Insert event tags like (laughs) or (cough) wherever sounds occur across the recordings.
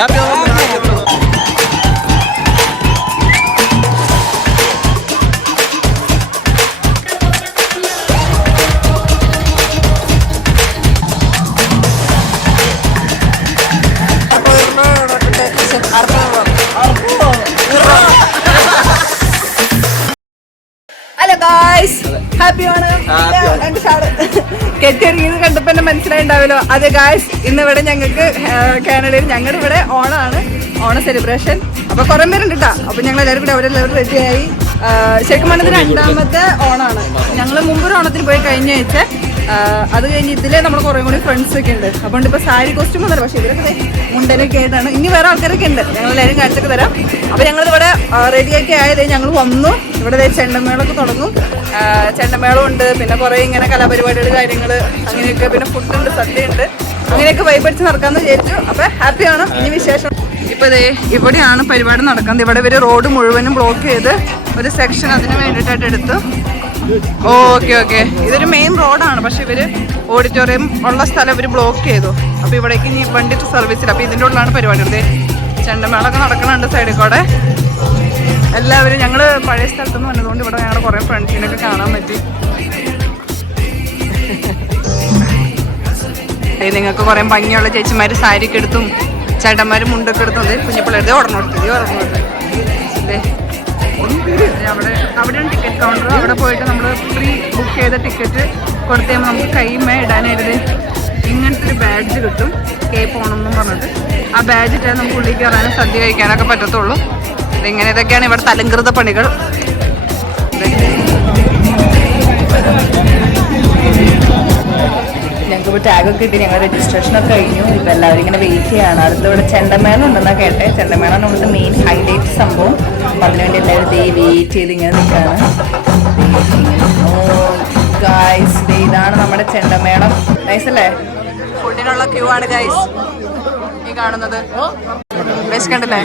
Happy ആണെന്ന് പറഞ്ഞേ. Guys happy ആണ്. തന്നെ മനസ്സിലായിണ്ടാവല്ലോ. അതെ ഗായ്സ് ഇന്ന് ഇവിടെ ഞങ്ങൾക്ക് കാനഡയിൽ ഞങ്ങളുടെ ഇവിടെ ഓണാണ് ഓണ സെലിബ്രേഷൻ അപ്പൊ കുറെ പേരുണ്ട് കേട്ടോ അപ്പൊ ഞങ്ങൾ എല്ലാവരും കൂടെ അവരെല്ലാവരും റെഡിയായി ശരിക്കും പറഞ്ഞത് രണ്ടാമത്തെ ഓണാണ് ഞങ്ങൾ മുമ്പൊരു ഓണത്തിന് പോയി കഴിഞ്ഞ ആഴ്ച അത് കഴിഞ്ഞ് ഇതിലെ നമ്മൾ കുറേ കൂടി ഫ്രണ്ട്സ് ഒക്കെ ഉണ്ട്. അപ്പോൾ ഇപ്പോൾ സാരി കോസ്റ്റ്യൂം ഒന്നുമല്ല പക്ഷേ ഇവരൊക്കെ മുണ്ടനൊക്കെ ആയിട്ടാണ് ഇനി വേറെ ആൾക്കാരൊക്കെ ഉണ്ട്. ഞങ്ങൾ എല്ലാവരും കാണിച്ചൊക്കെ തരാം അപ്പോൾ ഞങ്ങൾ ഇവിടെ റെഡിയാക്കി ആയത് ഞങ്ങൾ വന്നു. ഇവിടെ ചെണ്ടമേളൊക്കെ തുടങ്ങും. ചെണ്ടമേളം ഉണ്ട്. പിന്നെ കുറേ ഇങ്ങനെ കലാപരിപാടികൾ കാര്യങ്ങൾ അങ്ങനെയൊക്കെ. പിന്നെ ഫുഡുണ്ട് സദ്യയുണ്ട് അങ്ങനെയൊക്കെ വൈബടിച്ച് നടക്കാമെന്ന് വിചാരിച്ചു. അപ്പോൾ ഹാപ്പിയാണ് ഇനി വിശേഷം. ഇപ്പോൾ ദേ ഇവിടെയാണ് പരിപാടി നടക്കുന്നത്. ഇവിടെ ഇവർ റോഡ് മുഴുവനും ബ്ലോക്ക് ചെയ്ത് ഒരു സെക്ഷൻ അതിന് വേണ്ടിയിട്ടായിട്ട് എടുത്തു. Okay okay. ഇതൊരു മെയിൻ റോഡാണ് പക്ഷെ ഇവർ ഓഡിറ്റോറിയം ഉള്ള സ്ഥലം ഇവർ ബ്ലോക്ക് ചെയ്തു. അപ്പൊ ഇവിടേക്ക് ഇനി വണ്ടി സർവീസിൽ അപ്പൊ ഇതിന്റെ ഉള്ളിലാണ് പരിപാടി. ഉള്ളത് ചെണ്ടമേളൊക്കെ നടക്കണുണ്ട് സൈഡിൽ കൂടെ. എല്ലാവരും ഞങ്ങൾ പഴയ സ്ഥലത്ത് നിന്ന് വന്നതുകൊണ്ട് ഇവിടെ ഞങ്ങൾ കുറെ ഫ്രണ്ട്സിനൊക്കെ കാണാൻ പറ്റി. നിങ്ങൾക്ക് കുറെ ഭംഗിയുള്ള ചേച്ചിമാർ സാരിയൊക്കെ എടുത്തും ചേട്ടന്മാര് മുണ്ടൊക്കെ എടുത്തും ഓർമ്മ കൊടുത്തു ദേ അവിടെ അവിടെയാണ് ടിക്കറ്റ് കൗണ്ടർ അവിടെ പോയിട്ട് നമ്മൾ ഫ്രീ ബുക്ക് ചെയ്ത ടിക്കറ്റ് കൊടുത്ത് കഴിയുമ്പോൾ നമുക്ക് കൈമേ ഇടാനായിട്ട് ഇങ്ങനത്തെ ഒരു ബാഡ്ജ് കിട്ടും. കേപ്പ് പോകണമെന്നും പറഞ്ഞിട്ട്. ആ ബാഡ്ജ് ഇട്ടാൽ നമുക്ക് ഉള്ളിൽ കയറാനും സദ്യ കഴിക്കാനൊക്കെ പറ്റത്തുള്ളൂ. ഇതിങ്ങനെ ഇതൊക്കെയാണ് ഇവിടെ തലങ്കൃത പണികൾ. ഞങ്ങൾക്ക് ഇപ്പോൾ ടാഗൊക്കെ കിട്ടി ഞങ്ങൾ രജിസ്ട്രേഷൻ ഒക്കെ കഴിഞ്ഞു. ഇപ്പോൾ എല്ലാവരും ഇങ്ങനെ വെയിറ്റ് ചെയ്യാണ്. അടുത്ത ഇവിടെ ചെണ്ടമേളം ഉണ്ടെന്നാണ് കേട്ടെ. ചെണ്ടമേളം നമ്മുടെ മെയിൻ ഹൈലൈറ്റ് സംഭവം. അപ്പം അതിനുവേണ്ടി എല്ലാവരും ദേ വെയിറ്റ് ചെയ്ത് ഇങ്ങനെ നിൽക്കുകയാണ് ഗായ്സ് ഇതാണ് നമ്മുടെ ചെണ്ടമേളം. നൈസ് അല്ലേ? ഫുഡിനുള്ള ക്യൂ ആണ് ഗൈസ് ഈ കാണുന്നത്. വിശക്കണ്ടല്ലേ?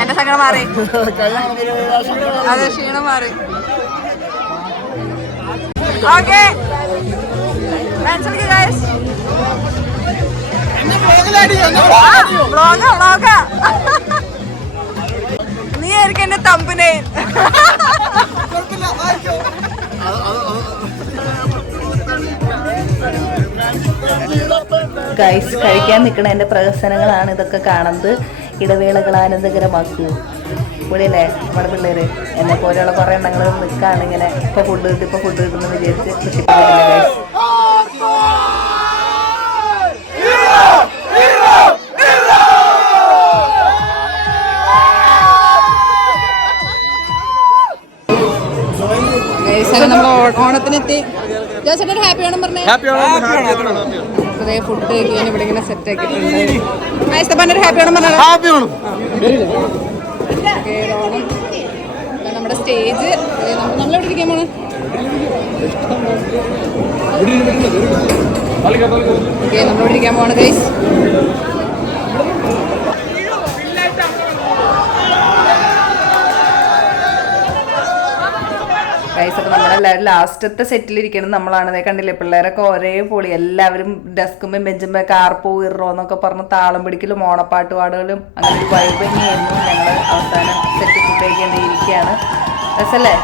എന്റെ സങ്കടം മാറി. (laughs) അതെ ക്ഷീണം മാറി. (laughs) നീ ആയിരിക്കും എന്റെ തമ്പിനെ. ഗൈസ് കഴിക്കാൻ നിൽക്കണ എന്റെ പ്രഹസനങ്ങളാണ് ഇതൊക്കെ കാണുന്നത്. ഇടവേളകൾ ആനന്ദകരമാക്കൂ പൊളിയല്ലേ നമ്മുടെ പിള്ളേര്. എന്നെ പോലെയുള്ള കുറേ എണ്ണങ്ങൾ നിൽക്കാണ് ഇങ്ങനെ. ഇപ്പൊ ഫുഡ് കിട്ടും ഇപ്പൊ ഫുഡ് കിട്ടുന്നു വിചാരിച്ച് കൃഷിപ്പിക്കുന്നത് ഓണത്തിനെത്തി. ജോസഫിന്റെ ഹാപ്പി ഓണം പറഞ്ഞേ? അതേ ഫുഡ് കഴിക്കാൻ ഇവിടെ ഇങ്ങനെ സെറ്റ് ആക്കിയിട്ടുണ്ട്. ഹാപ്പി ഓണം പറഞ്ഞോ ഇത് ഓണം. ഇതാ നമ്മുടെ സ്റ്റേജ്. നമ്മളെവിടെ ഇരിക്കാൻ പോണേ? ഓക്കെ നമ്മളിവിടെ ഇരിക്കാൻ പോവാണ് ഗൈസ് ഗൈസ് അപ്പോൾ നമ്മളെല്ലാവരും ലാസ്റ്റത്തെ സെറ്റിലിരിക്കുന്നത് നമ്മളാണ്. കണ്ടില്ലേ പിള്ളേരൊക്കെ ഒരേ പൊളി. എല്ലാവരും ഡെസ്കുമ്പേ ബെഞ്ചുമ്പോ കാർപ്പോ ഇറോ എന്നൊക്കെ പറഞ്ഞ് താളം പിടിക്കലും ഓണപ്പാട്ട് പാടുകളും അങ്ങനെ ഒരു വൈബ് തന്നെയായിരുന്നു ഞങ്ങൾ അവസാനം സെറ്റ് ഫുഡ് കഴിക്കേണ്ടിയിരിക്കുകയാണ് രസല്ലേ?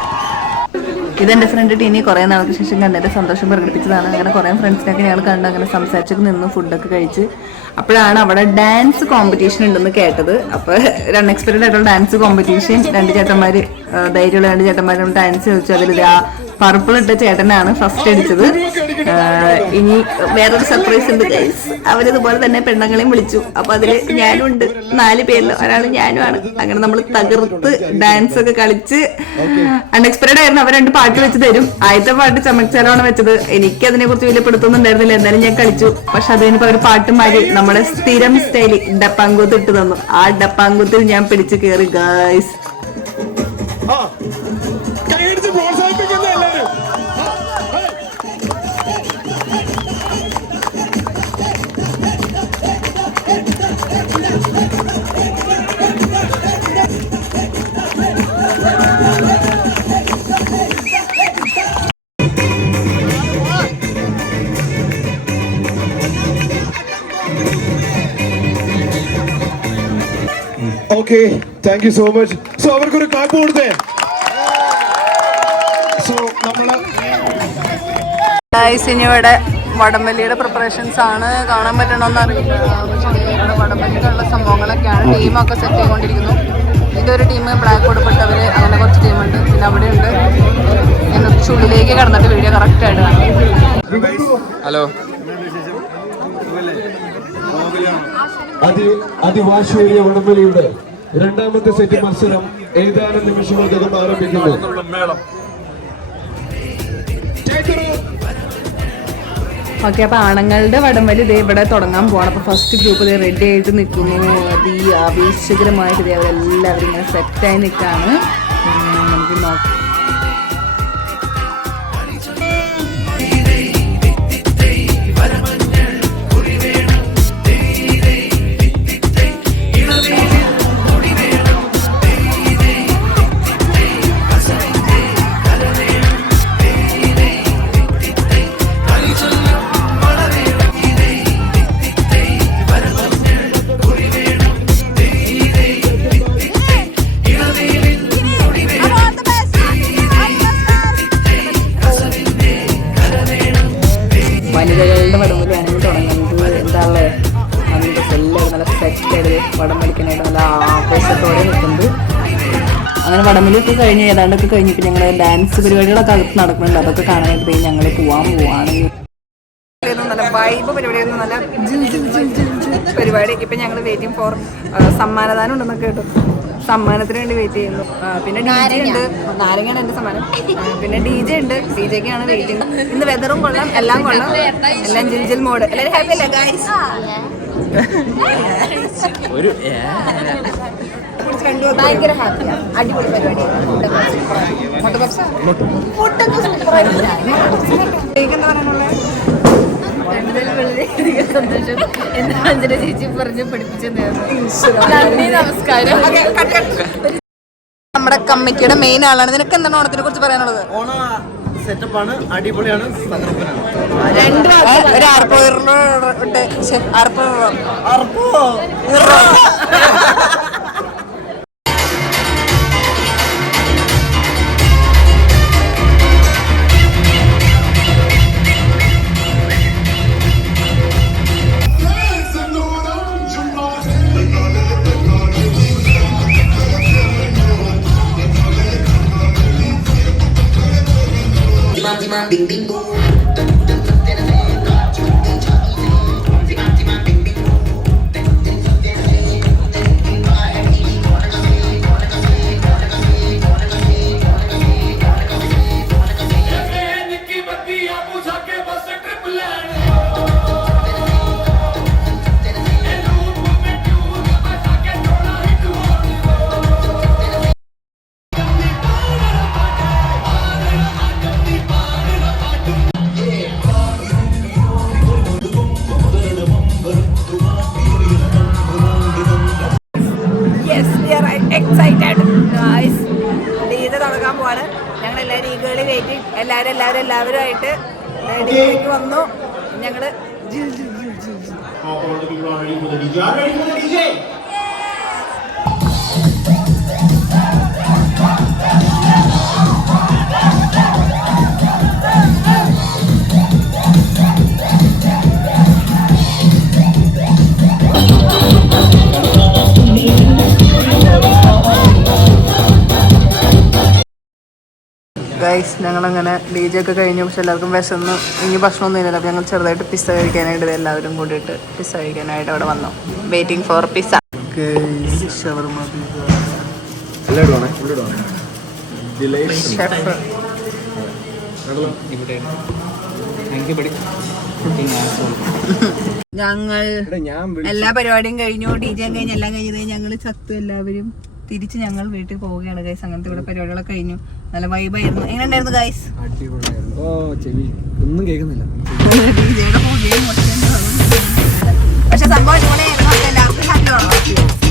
ഇതെന്റെ ഫ്രണ്ട് ടീനി കുറേ നാൾക്ക് ശേഷം കണ്ടിട്ട് സന്തോഷം പ്രകടിപ്പിച്ചതാണ്. അങ്ങനെ കുറേ ഫ്രണ്ട്സിനൊക്കെ ഞങ്ങൾ കണ്ട്. അങ്ങനെ സംസാരിച്ചൊക്കെ നിന്ന് ഫുഡൊക്കെ കഴിച്ച്. അപ്പോഴാണ് അവിടെ ഡാൻസ് കോമ്പറ്റീഷൻ ഉണ്ടെന്ന് കേട്ടത്. അപ്പോൾ ഒരു അൺഎക്സ്പെക്റ്റഡ് ആയിട്ടുള്ള ഡാൻസ് കോമ്പറ്റീഷൻ രണ്ട് ചേട്ടന്മാർ ധൈര്യമുള്ള രണ്ട് ചേട്ടന്മാരും ഡാൻസ് ചോദിച്ചു അതിൽ ആ പർപ്പിൾ ഇട്ട ചേട്ടനാണ് ഫസ്റ്റ് അടിച്ചത്. ഇനി വേറൊരു സർപ്രൈസ് ഉണ്ട് ഗൈസ് അവരിതുപോലെ തന്നെ പെണ്ണുങ്ങളെയും വിളിച്ചു. അപ്പൊ അതിൽ ഞാനും ഉണ്ട് നാല് പേരിൽ ഒരാൾ ഞാനുമാണ് അങ്ങനെ നമ്മൾ തകർത്ത് ഡാൻസ് ഒക്കെ കളിച്ച് അൺഎക്സ്പെക്ടഡ് ആയിരുന്നു. അവർ രണ്ട് പാട്ട് വെച്ച് തരും. ആദ്യത്തെ പാട്ട് ചമച്ചാലാണ് വെച്ചത്. എനിക്ക് അതിനെ കുറിച്ച് വലിയ പിടുത്തൊന്നുണ്ടായിരുന്നില്ല എന്തായാലും ഞാൻ കളിച്ചു. പക്ഷെ അത് കഴിഞ്ഞപ്പോ പാട്ട് മാറി നമ്മുടെ സ്ഥിരം സ്റ്റൈൽ ഡപ്പാങ്കൂത്ത് ഇട്ട് തന്നു. ആ ഡപ്പാങ്കൂത്തിൽ ഞാൻ പിടിച്ച് കയറി guys okay thank you so much so അവർക്കൊരു ക്ലാപ്പ് കൊടുത്തേ. സോ നമ്മൾ ഇനി ഇവിടെ വടംവലിയുടെ പ്രിപ്പറേഷൻസ് ആണ്. കാണാൻ പറ്റണമെന്ന് അറിയില്ല. പക്ഷേ ഇവിടെ വടംവലിക്കുള്ള സംഭവങ്ങളൊക്കെയാണ് ടീമൊക്കെ സെറ്റ് ചെയ്തുകൊണ്ടിരിക്കുന്നു ഇതിന്റെ ഒരു ടീം ബ്ലാക്ക് കൊടുപ്പെട്ടവർ അങ്ങനെ കുറച്ച് ടീമുണ്ട് പിന്നെ അവിടെ ഉണ്ട്. ഞാൻ കുറച്ച് ഉള്ളിലേക്ക് കടന്നിട്ട് വീഡിയോ കറക്റ്റായിട്ട് ആയിട്ട് ഹലോ അതിവാശൂര്യ വടംവലിയുടെ. രണ്ടാമത്തെ സെറ്റ് മത്സരം ഏതാനും നിമിഷങ്ങൾക്കകം ആരംഭിക്കുന്നു. ഓക്കെ അപ്പൊ ആണുങ്ങളുടെ വടംവലി ഇതേ ഇവിടെ തുടങ്ങാൻ പോവാണ്. അപ്പൊ ഫസ്റ്റ് ഗ്രൂപ്പ് ഇതേ റെഡി ആയിട്ട് നിൽക്കുന്നു. അതി ആവേശകരമായിട്ട് ഇതേ അവരെല്ലാവരും ഇങ്ങനെ സെറ്റായി നിൽക്കാണ്. നമുക്ക് നോക്കാം. വനിതകളുടെ വടംവലിയാണ് ഇനി തുടങ്ങുന്നത് എന്താ പറയുക നല്ല എല്ലാവരും നല്ല സെറ്റായിട്ട് വടം വലിക്കാനായിട്ട് നല്ല ആവേശത്തോടെ നിൽക്കുന്നത് അങ്ങനെ വടംവലിയൊക്കെ കഴിഞ്ഞ് ഏതാണ്ടൊക്കെ കഴിഞ്ഞിട്ട് ഞങ്ങൾ ഡാൻസ് പരിപാടികളൊക്കെ അകത്ത് നടക്കുന്നുണ്ട്. അതൊക്കെ കാണാനായിട്ട് പോയി ഞങ്ങൾ പോവാൻ പോവാണ്. നല്ല വൈബ് പരിപാടിയൊന്നും നല്ല ജിൽ ജിൽ ജിൽ ജിൽ പരിപാടി ഇപ്പൊ ഞങ്ങൾ വെയിറ്റിംഗ് ഫോർ സമ്മാനദാനം ഉണ്ടെന്നൊക്കെ കേട്ടു. സമ്മാനത്തിന് വേണ്ടി വെയിറ്റ് ചെയ്യുന്നു. പിന്നെ ഡി ജെ ഉണ്ട്. നാരങ്ങയാണ് എന്റെ സമ്മാനം. പിന്നെ ഡി ജെ ഉണ്ട്. ഡി ജെക്കാണ് വെയിറ്റിംഗ് ഇന്ന് വെതറും കൊള്ളാം. എല്ലാം കൊള്ളാം. എല്ലാം ജിൽ ജിൽ മോഡ്. എല്ലാവരും ഹാപ്പി അല്ലേ ഗൈസ് ഒരു ഭയങ്കര ഹാപ്പിയാണ് അടിപൊളി പരിപാടി. എന്താ പറയാനുള്ളത് സന്തോഷം എന്ന് അഞ്ജന ചേച്ചി പറഞ്ഞ് പഠിപ്പിച്ചു നന്ദി നമസ്കാരം. നമ്മുടെ കമ്മിക്കയുടെ മെയിൻ ആളാണ്. നിനക്ക് എന്താണ് ഓണത്തിനെ കുറിച്ച് പറയാനുള്ളത്? ഓണ സെറ്റപ്പാണ് അടിപൊളിയാണ്. തകർപ്പനാണ് രണ്ട് ഒരു ആർപ്പോ ആർപ്പോ വെയിറ്റിംഗ് എല്ലാവരും എല്ലാവരും എല്ലാവരുമായിട്ട് ഡീജയ്ക്ക് വന്നു ഞങ്ങൾ ജിൽ ജിൽ ജിൽ ജിൽ ജിൽ all the people are ready for the DJ. Are you ready for the DJ? Guys ഞങ്ങളങ്ങനെ ഡി ജെ ഒക്കെ കഴിഞ്ഞു. പക്ഷെ എല്ലാവർക്കും വിശന്ന് ഇനി ഭക്ഷണമൊന്നും ഇല്ലല്ലോ. അപ്പോൾ ഞങ്ങൾ ചെറുതായിട്ട് പിസ്സ കഴിക്കാനായിട്ട് എല്ലാവരും കൂടിയിട്ട് പിസ്സ കഴിക്കാനായിട്ട് അവിടെ വന്നു. വെയിറ്റിംഗ് ഫോർ പിസ്സ ഞങ്ങൾ എല്ലാ പരിപാടിയും കഴിഞ്ഞു. ഡി ജെ കഴിഞ്ഞ് എല്ലാം കഴിഞ്ഞത് ഞങ്ങൾ ചത്തു എല്ലാവരും. തിരിച്ച് ഞങ്ങൾ വീട്ടിൽ പോവുകയാണ് ഗൈസ് അങ്ങനത്തെ ഇവിടെ പരിപാടികളൊക്കെ കഴിഞ്ഞു. നല്ല വൈബായിരുന്നു എങ്ങനെ ഉണ്ടായിരുന്നു ഗൈസ് ഓ ചെവി ഒന്നും കേൾക്കുന്നില്ല. (laughs) പക്ഷെ സംഭവം എല്ലാവർക്കും